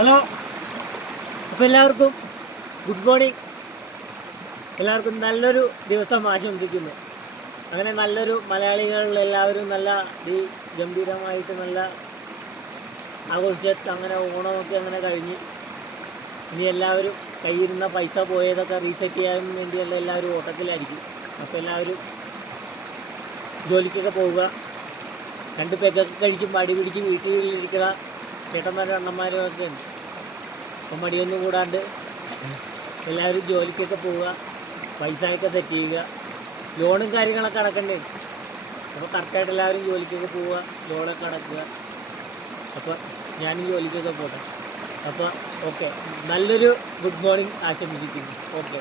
Hello, അപ്പോൾ എല്ലാവർക്കും good morning. എല്ലാവർക്കും നല്ലൊരു ദിവസം ആശംസിക്കുന്നു. അങ്ങനെ നല്ലൊരു മലയാളികളെല്ലാവരും നല്ല ഗംഭീരമായിട്ട് നല്ല ആഘോഷിച്ച് അങ്ങനെ ഓണമൊക്കെ അങ്ങനെ കഴിഞ്ഞ് ഇനി എല്ലാവരും കയ്യിരുന്ന പൈസ പോയതൊക്കെ റീസെറ്റ് ചെയ്യാൻ വേണ്ടിയുള്ള എല്ലാവരും ഓട്ടത്തിലായിരിക്കും. അപ്പോൾ എല്ലാവരും ജോലിക്കൊക്കെ പോവുക. 2 പെഗ്ഗൊക്കെ കഴിക്കും മടി പിടിച്ച് വീട്ടിലിരിക്കുക. ചേട്ടന്മാരും അണ്ണന്മാരും ഒക്കെ ഉണ്ട്. അപ്പം മടിയൊന്നും കൂടാണ്ട് എല്ലാവരും ജോലിക്കൊക്കെ പോവുക, പൈസയൊക്കെ സെറ്റ് ചെയ്യുക. ലോണും കാര്യങ്ങളൊക്കെ അടക്കണ്ടേ, അപ്പോൾ കറക്റ്റായിട്ട് എല്ലാവരും ജോലിക്കൊക്കെ പോവുക, ലോണൊക്കെ അടക്കുക. അപ്പോൾ ഞാനും ജോലിക്കൊക്കെ പോട്ടെ. അപ്പോൾ ഓക്കെ, നല്ലൊരു ഗുഡ് മോർണിംഗ് ആശംസിക്കുന്നു. ഓക്കെ.